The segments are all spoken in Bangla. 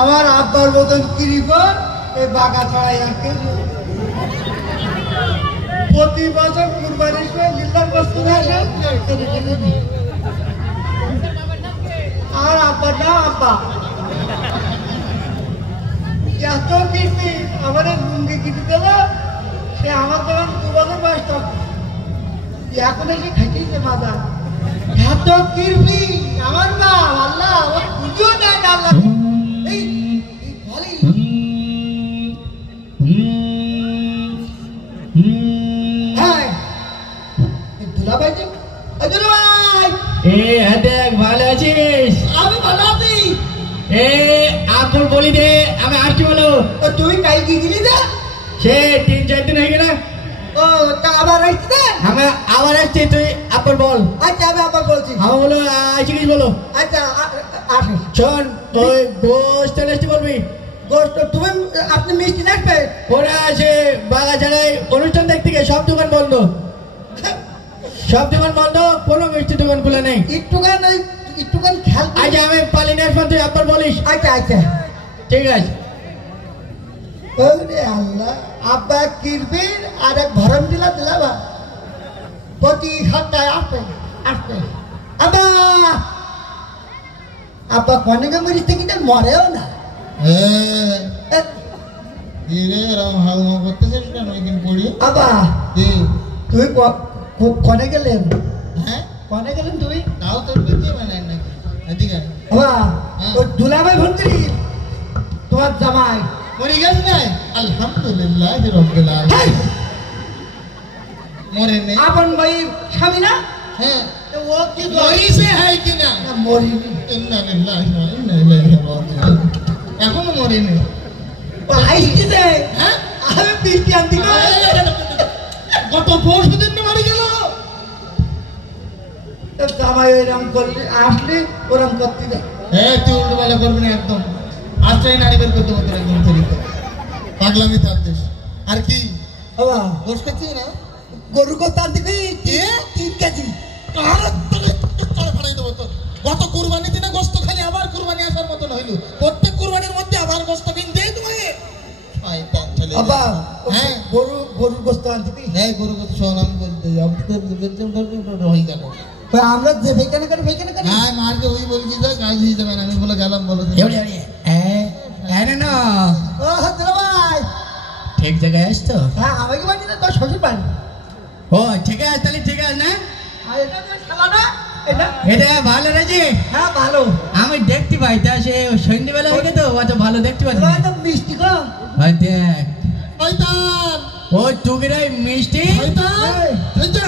আমার আব্বার মতন কৃপণ এই বাঁকা ছড়াই আঁকে প্রতি বছর কুরবানির সময় লিল্লার বস্তু আসে আর আব্বার না আব্বা এত কীর্তি আমার লুঙ্গি কিনে দিল সে আমার তখন 2 বছর বয়স তখন এখন এসে খাইতেছে মাথা এত কীর্তি আমার না আল্লাহ আমার পুজো দেয় না আল্লাহ ভালো আছিস? আমি ভালো আছি। আপন বলি দে আমি আসছি বলো। তুই কালকে গেলি না? সে 3-4 দিন হয়ে গেল। ও তা আবার আসছে? আমি আবার আসছি, তুই আপন বল। আচ্ছা আমি আবার বলছি। আমি বলো আসিস বলো। আচ্ছা আসিস। শোন তুই গোস্ত টেস্টি বলবি। গোস্ত তুমি আপনি মিষ্টি রাখবে? ওরা আসে বাগাছাড়ায় অনুষ্ঠান দেখতে গিয়ে সব দোকান বন্ধ, সব দোকান বন্ধ, কোনো মিষ্টি দোকান খোলা নেই। একটুখান খেয়াল। আচ্ছা আমি পালিয়ে আসবো, তুই আবার বলিস। আচ্ছা আচ্ছা ঠিক আছে। ওরে আল্লাহ আব্বা কিরবির আর এক ভরম দিলা বা প্রতি সপ্তাহে আসবে আসবে আব্বা আব্বা কনেকে মরিস থেকে মরেও না। আব্বা তুই কনে গেলেন? হ্যাঁ কনে গেলেন তুই? তাও তোর বেঁচে বানায় নাকি? এদিকে আব্বা ওই দুলাভাই ফোন করি তোমার জামাই মরে গেছে না? আলহামদুলিল্লাহ রাব্বিল আলামিন। মরে নেই আপন ভাই স্বামী না? হ্যাঁ তো ও কি মরিছে হয় কি না? মরিনি। ইন্না লিল্লাহি ওয়া ইন্না ইলাইহি রাজিউন। এখনো মরেনি। ও হাইস্টিতে হ্যাঁ আমি বৃষ্টি আনতে গত পরশুদিন মরে গেল। জামাই এরকম করলে আসলে ওরকম করতে দেয়। হ্যাঁ তুই উল্টো বেলা করবি না একদম। আশ্রয় নারী বের করতে মতো একদম তরিত পাগলামি তার দেশ। আর কি বাবা গোশ খাচ্ছি না? গরু গোস্ত আনতে কি 3 কেজি গত কুরবানি দিনে গোস্ত খালি আবার কুরবানি আসার মতন হইল। প্রত্যেক কুরবানির মধ্যে আবার গোস্ত কিনতে তোমাকে। বাবা হ্যাঁ গরুর গোস্ত আনতে কি? হ্যাঁ গরু গোস্ত সলাম বলতে হয়ে গেল। আমরা যে ভেখানে করি ভেখানে করি। হ্যাঁ মারকে ওই বলছি যে কাজ হয়ে যাবে না। আমি বলে গেলাম বলো না ও হ্যাঁ ভাই ঠিক জায়গায় আসতো। হ্যাঁ আমাকে বাড়ি না তোর শ্বশুর বাড়ি। ও ঠিক আছে তাহলে ঠিক আছে না? আর এটা তো শালা না এটা এটা ভালো রাজি। হ্যাঁ ভালো আমি দেখতে পাই তা সে সন্ধ্যেবেলা হয়ে তো অত ভালো দেখতে পাচ্ছি না। তো মিষ্টি গো ওই দেখ শয়তান ও টুকরাই মিষ্টি শয়তান সজ্জা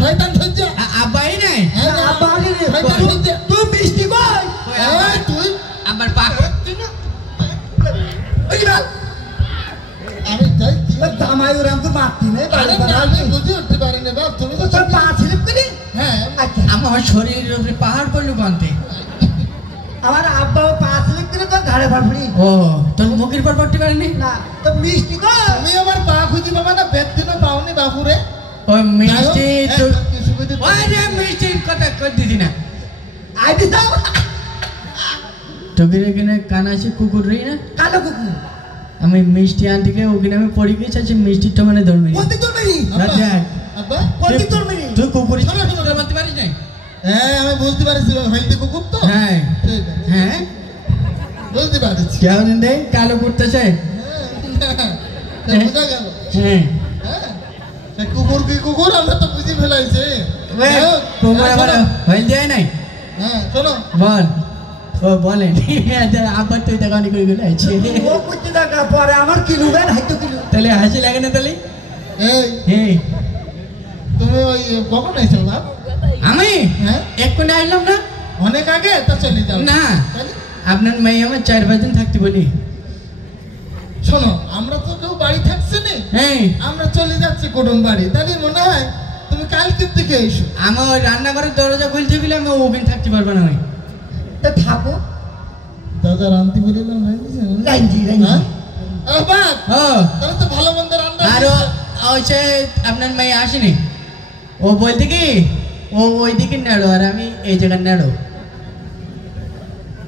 শয়তান সজ্জা আব্বাই নাই। হ্যাঁ আব্বা আগে শয়তান সজ্জা তুই মিষ্টি কই? এই তুই আমার পা তুই না ওই না আমি যাই কি জামাই ওরকম তো মারতি নেই আরে না আমি বুঝে উঠতে পারি না বাপ। তুমি তো তোর পা স্লিপ করি। হ্যাঁ আচ্ছা আমার শরীরের উপরে পাহাড় পড়লো কানতে। আমার আব্বা পা স্লিপ করে তো ঘাড়ে ফাড়ি। ও তোর মুখের পর পড়তে পারেনি না তো মিষ্টি কো তুমি আমার পা খুঁজি বাবা না বেদ দিনও পাওনি বাপুরে। ওই মিষ্টি তো সুবিধা ওই রে মিষ্টির কথা কর দিদি না আইডি দাও তোদের এখানে কানা আছে কুকুর রে না কালো কুকুর আমি মিষ্টি আনতে গিয়ে ওখানে আমি পড়ে গেছি আছে মিষ্টিটা মানে ধরবি কোন দিক তোর মেরি দেখ আব্বা কোন দিক তোর মেরি তুই কুকুর বলতে পারিস না? হ্যাঁ আমি বলতে পারছি হেলদি কুকুর তো। হ্যাঁ ঠিক আছে হ্যাঁ বলতে পারছি। কেমন দে কালো কুকুরটা চাই। হ্যাঁ বুঝা গেল। হ্যাঁ হ্যাঁ কুকুর কি কুকুর আমরা তো বুঝি ফেলাইছে। কুকুর আবার হইল দেয় নাই। হ্যাঁ শোনো বল ও বলেন আবার তুই দেখানি করে গেলে আছে ও কুচি টাকা পরে আমার কিলো বেন হাইতো কিলো তাহলে হাসি লাগে না তাহলে? এই হ্যাঁ তুমি ওই কখন এসেছো না? আমি হ্যাঁ এক্ষুনি আসলাম না। অনেক আগে তা চলে যাও না আপনার মেয়ে আমার 4-5 দিন থাকতে বলি। শোনো আমরা তো কেউ বাড়ি থাকছে না। হ্যাঁ আমরা চলে যাচ্ছি কুটুম বাড়ি। তাহলে মনে হয় তুমি কালকের দিকে এসো। আমার ওই রান্নাঘরের দরজা খুলতে গেলে আমি ওখানে থাকতে পারবো না। তা থাকো দাদা রান্তি বলিলাম রাইজি হ্যাঁ বাবা ও তাহলে তো ভালো মন্দ রান্না। আর ওই সে আপনার মেয়ে আসেনি, ও বলতে কি ও ওইদিকে নেড়ো আর আমি এই জায়গায় নেড়ো।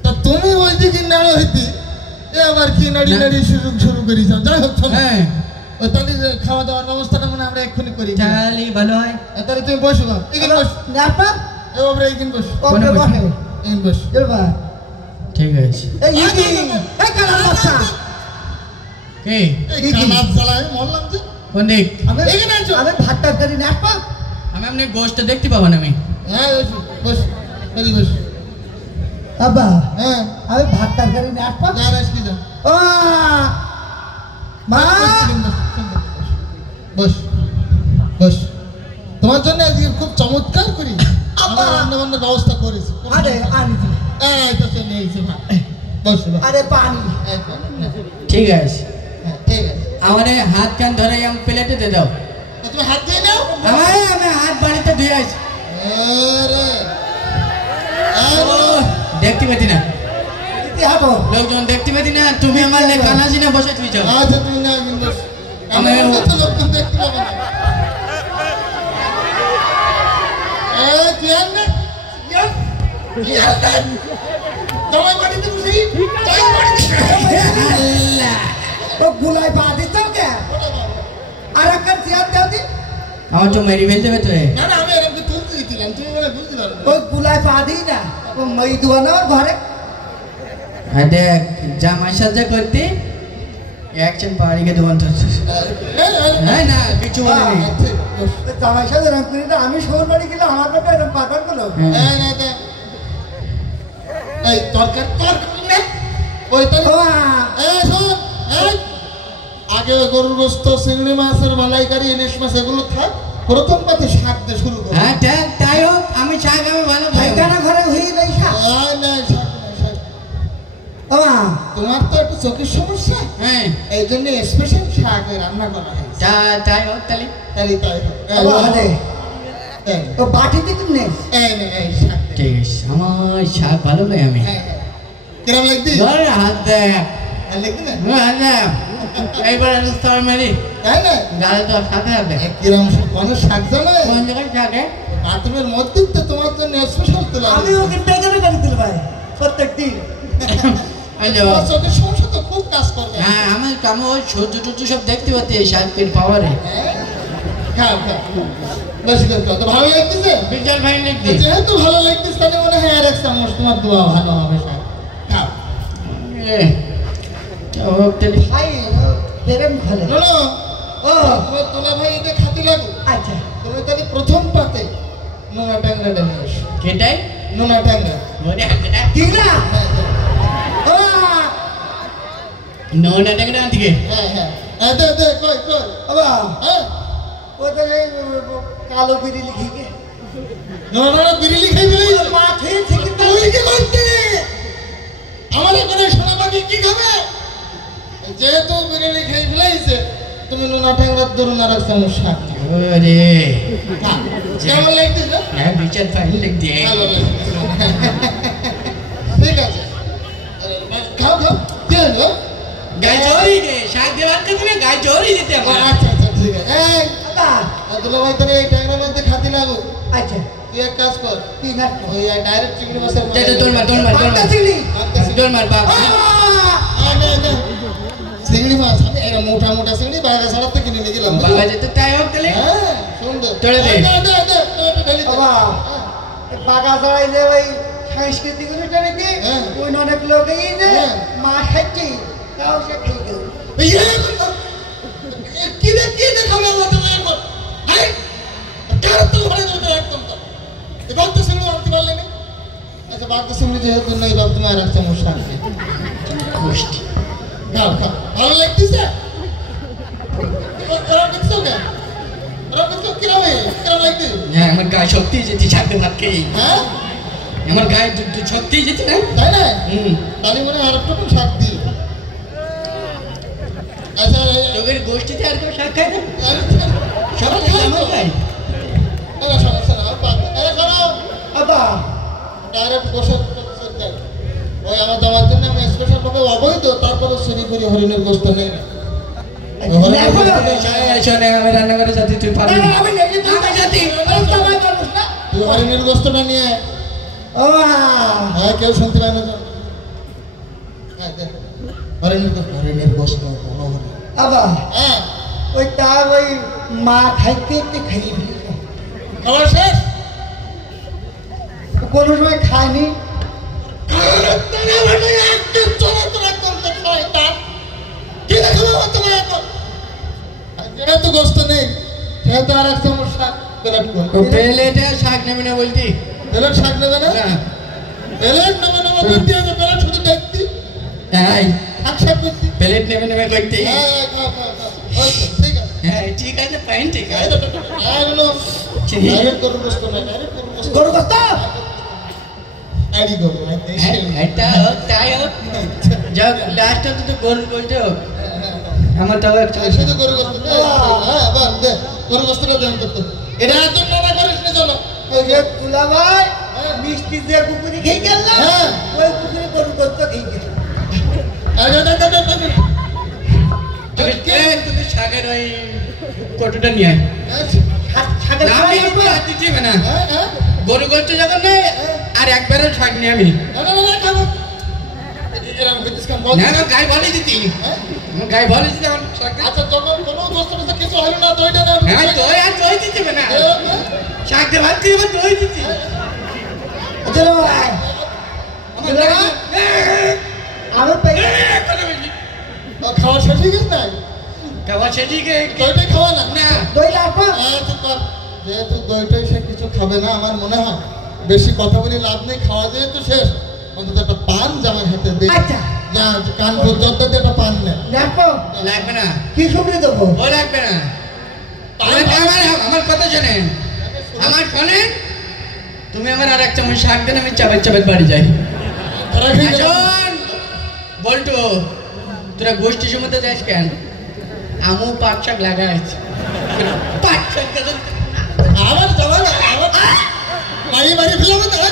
তা তুমি ওই দিকে নাড়ো হইতি এ আবার কি নাড়ি নাড়ি শুরু করি যাই হোক চলো হ্যাঁ ওই তাহলে খাওয়া দাওয়ার ব্যবস্থাটা মনে আমরা এক্ষুনি করি তাহলে ভালো হয়। তাহলে তুমি বসো গো এখানে বস নাপা এ ওপরে এখানে বস ওকে বসে এখানে বস জলবা ঠিক আছে। এই ইদি এই কালা বাচ্চা কে এই কানাত জ্বালায় মরলাম যে কোন দিক? আমি এখানে আছো? আমি ভাতটা করি নাপা আমি আপনি গোষ্ঠ দেখতে পাবো না আমি। হ্যাঁ বস বস বস আব্বা হ্যাঁ আমি ভাতটা করি নাপা যা বেশ কি যা ও মা বস বস তোমার জন্য আজকে খুব চমৎকার করি আমরা রান্না বান্নার ব্যবস্থা করেছি আরে আনি দি এই তো সে নেই সে ভাই বস আরে পানি ঠিক আছে ঠিক আছে আমারে হাত কান ধরে আমি প্লেটে দিয়ে দাও। তুমি হাত দিয়ে নাও আমি হাত বাড়িতে ধুয়ে আসি। আরে ও, দেখতে পাচ্ছি না দিতে হাঁটো লোকজন দেখতে পাচ্ছি না তুমি আমার কানাজি না বসে তুই যাও। আচ্ছা তুমি না বস আমি তো লোক দেখতে পাবো না তুই আর না তোমার বাড়িতে বসি তাই বাড়িতে আল্লাহ ও গুলাই পা দিছ কে আর একটা চেয়ার দাও দি আমার তো মেরি ফেলতে হবে তো না না আমি এরকম তুলতে দিছিলাম তুমি মানে বুঝতে পারো ওই গুলাই পা দিই না ও মই দুয়ানা ঘরে দেখ জামাই সাজা করতে একজন পাহাড়িকে দোকান ধরছে। হ্যাঁ না কিছু বলিনি। জামাই সাথে রং করি না আমি শহর বাড়ি গেলে আমার ব্যাপারে এরকম পাতার গুলো এই তরকার না ওই তো শোন আগে গরুর গোস্ত চিংড়ি মাছের মালাইকারি ইলিশ মাছ এগুলো থাক প্রথম পাতে শাক দিয়ে শুরু করো হ্যাঁ তাই হোক আমি শাক আমি ভালো খাই। ভাইকানা ঘরে হয়ে যাই শাক না শাক না শাক ও তোমার তো একটু চোখের সমস্যা হ্যাঁ এই জন্য স্পেশাল শাক রান্না করা হয়েছে তাই হোক তাহলে তাহলে তাই আরে ও বাটি দিতে নে এই শাক ঠিক আছে আমার শাক ভালো খাই আমি। কিরম লাগছে ধর হাত দেখ লাগছে না হাত দেখ এইবার স্তর মেরি তাই না গালে তো সাথে হবে কিরম কোন শাক জানো কোন জায়গায় শাকে বাথরুমের মধ্যে তো তোমার জন্য স্পেশাল তোলা আমি ওকে বেগানে করে দিল ভাই প্রত্যেকদিন তোমার চোখের সমস্যা তো খুব কাজ করবে হ্যাঁ আমার কামো ওই সহ্য টহ্য সব দেখতে পাচ্ছি এই শাকের পাওয়ারে। খাও খাও বেশি করে খাও তো ভালো লাগতেছে বিশাল ভাই লিখতে যেহেতু ভালো লাগতেছে তাহলে মনে হয় আর এক চামচ তোমার দোয়া ভালো হবে শাক খাও হোক তাহলে ভাই বেরেম খলে শোনো ও তোমার তোলা ভাই এটা খাতে লাগো আচ্ছা তুমি তাহলে প্রথম পাতে নোনা ট্যাংরাটা নিয়ে এসো কেটাই নোনা ট্যাংরা মনে হাঁটে দিগলা ও নোনা দেখে না দিকে হ্যাঁ দে কই বাবা হ্যাঁ ও তো কালো বিড়ি লিখি কে নোনা বিড়ি খাই ফেলি মাঠে থেকে তুই কি করতে আমার এখানে সোনা পাখি কি খাবে যেহেতু বিড়ি খাই ফেলাইছে তুমি নোনা ট্যাংরার ধরুন আর এক চামচ শাক ওরে কেমন লাগতেছে হ্যাঁ বিশাল ভাই লিখতে ভালো লাগতেছে ঠিক আছে খাও কি হলো গায়ে জড়ি দে শাক দেওয়ার তুমি গায়ে জড়ি দিতে হবে। আচ্ছা ঠিক আছে এই বাবা দুলা ভাই তোর এই ট্যাংরার মধ্যে খাতি লাগো আচ্ছা তুই এক কাজ কর কি না ওই ডাইরেক্ট চিংড়ি মাছের দৌড় মার পাতা চিনি দৌড় মার বাপ চিংড়ি মাছ আমি এরা মোটা চিংড়ি বাগা ছাড়াতে কিনে নিয়ে গেলাম বাবা যেতে তাই হোক তাহলে হ্যাঁ সুন্দর তোরে দে। বাবা বাগা জড়াইলে ওই সাংস্কৃতিক অনুষ্ঠানে কি হ্যাঁ। ওই অনেক লোক এই যে হ্যাঁ। মা খাচ্ছি তাও সে খেয়ে গেল কি দেখাবে আমাদের এখন হ্যাঁ কার তো ঘরে যাবে একদম তো এই বাগদা চিংড়ি আনতে পারলে না আচ্ছা বাগদা চিংড়ি যেহেতু নেই বাপ তুমি আর এক চামচ খাবে গোষ্ঠী খাও ভালো লাগতেছে ওরা দেখছো কেন ওরা দেখছো কিরম লাগছে হ্যাঁ আমার গায়ে শক্তি যেতে ছাড়তে ভাত খেয়ে হ্যাঁ আমার গায়ে শক্তি যেতে না তাই না হুম তাহলে মনে হয় আরেকটু শাক দিই আচ্ছা তোদের গোষ্ঠীতে আর কেউ শাক খায় না সবাই সবাই আমার খায় সমস্যা না খারাপ বাবা ডাইরেক্ট বসে ওই আমার দেওয়ার জন্য আমি স্পেশাল ভাবে অবৈধ তারপরে চুরি করি হরিণের গোস্ত নেই না শোনে আমি রান্না করে যাচ্ছি তুই পারবি না। আমি নেই তুই যাচ্ছি তুই হরিণের গোস্তটা নিয়ে ও হ্যাঁ কেউ শুনতে পায় না তো হ্যাঁ হরিণের গোস্ত আবার হ্যাঁ ওই তার ওই মা খাইতে খাইয়ে ফেলেছে খাবার শেষ কোনো সময় খায়নি যেটা তো গোস্ত নেই সেটা তো আর এক সমস্যা প্লেটে শাক নেবে না বলতি প্লেট শাক নেবে না না প্লেট নেবে না বলতে হবে প্লেট শুধু দেখতি হ্যাঁ শাক শাক করতি প্লেট নেবে নেবে করতে হ্যাঁ ঠিক আছে হ্যাঁ ঠিক আছে পাইন ঠিক আছে ডাইরেক্ট গরুর গোস্ত না ডাইরেক্ট গরু গোস্ত আইডি গরু এটা হোক তাই হোক যাক লাস্টে তো গরুর গোস্ত হোক আমার তাও একটা শুধু গরু গোস্ত হ্যাঁ বাস দে গরু গোস্তটা দেন তো এটা একদম নাড়া করিস না চলো ওই যে তুলা ভাই মিষ্টি যে কুকুরি খেয়ে গেল হ্যাঁ ওই কুকুরি গরু গোস্ত খেয়ে গেল তুমি শাকের ওই কটুটা নিয়ে না গরু গোস্ত যখন নেই আর একবারও শাক নিয়ে আমি না গাই বলে দিতি গাই বলে দিতি আচ্ছা যখন কোনো গোস্ত কিছু হলো না দইটা হ্যাঁ দই আর দই দিতে না শাক দিয়ে ভাত দিয়ে দই দিতি চলো আমি খাওয়া শেষ হয়ে গেছে না খাওয়া সেদিকে দইটাই খাওয়া না না দই লাগবে যেহেতু দইটাই সে কিছু খাবে না আমার মনে হয় বেশি কথা বলে লাভ নেই খাওয়া যেহেতু শেষ অন্তত একটা পান জামার হাতে দে আচ্ছা না কান পর্যন্ত একটা পান নেই লাগবে লাগবে না কি শুনে দেবো ও লাগবে না আমার কথা শোনেন আমার শোনেন তুমি আমার আর এক চামচ শাক দেন আমি চাপের চাপের বাড়ি যাই শোন বল্টু তোরা গোষ্ঠী সমুদ্রে যাস কেন আমু পাট শাক লাগাইছি পাট শাক আবার যাওয়া না আবার বাড়ি বাড়ি ফেলাবো তারা